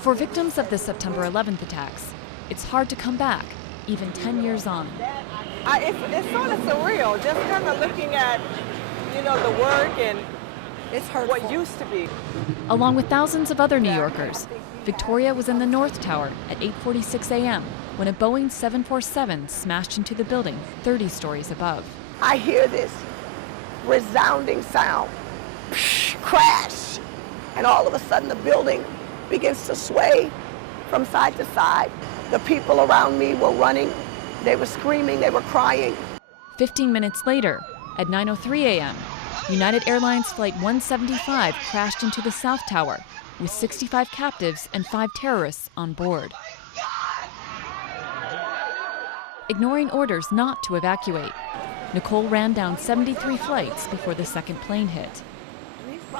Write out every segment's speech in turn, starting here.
For victims of the September 11th attacks, it's hard to come back, even 10 years on. It's sort of surreal, just kind of looking at, the work and it's hurtful. What used to be. Along with thousands of other New Yorkers, Victoria was in the North Tower at 8:46 a.m. when a Boeing 747 smashed into the building 30 stories above. I hear this resounding sound, crash, and all of a sudden the building begins to sway from side to side. The people around me were running, they were screaming, they were crying. 15 minutes later, at 9:03 a.m., United Airlines Flight 175 crashed into the South Tower with 65 captives and 5 terrorists on board. Ignoring orders not to evacuate, Nicole ran down 73 flights before the second plane hit.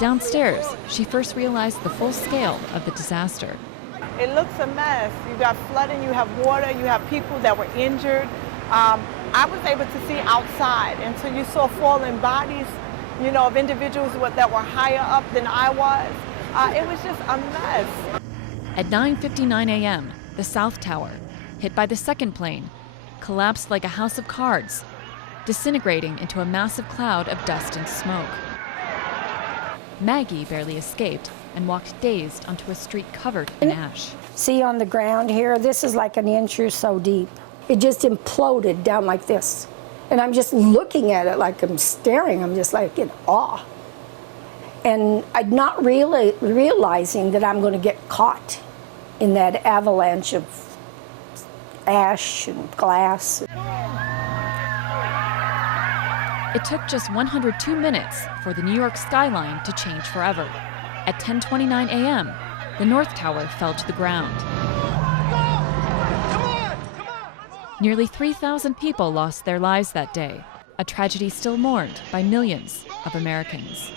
Downstairs, she first realized the full scale of the disaster. It looks a mess. You got flooding, you have water, you have people that were injured. I was able to see outside, and so you saw fallen bodies, of individuals that were higher up than I was. It was just a mess. At 9:59 a.m., the South Tower, hit by the second plane, collapsed like a house of cards, disintegrating into a massive cloud of dust and smoke. Maggie barely escaped and walked dazed onto a street covered in ash. See on the ground here, this is like an inch or so deep. It just imploded down like this. And I'm just looking at it like I'm staring. I'm just like in awe. And I'm not really realizing that I'm going to get caught in that avalanche of ash and glass. It took just 102 minutes for the New York skyline to change forever. At 10:29 a.m., the North Tower fell to the ground. Nearly 3,000 people lost their lives that day, a tragedy still mourned by millions of Americans.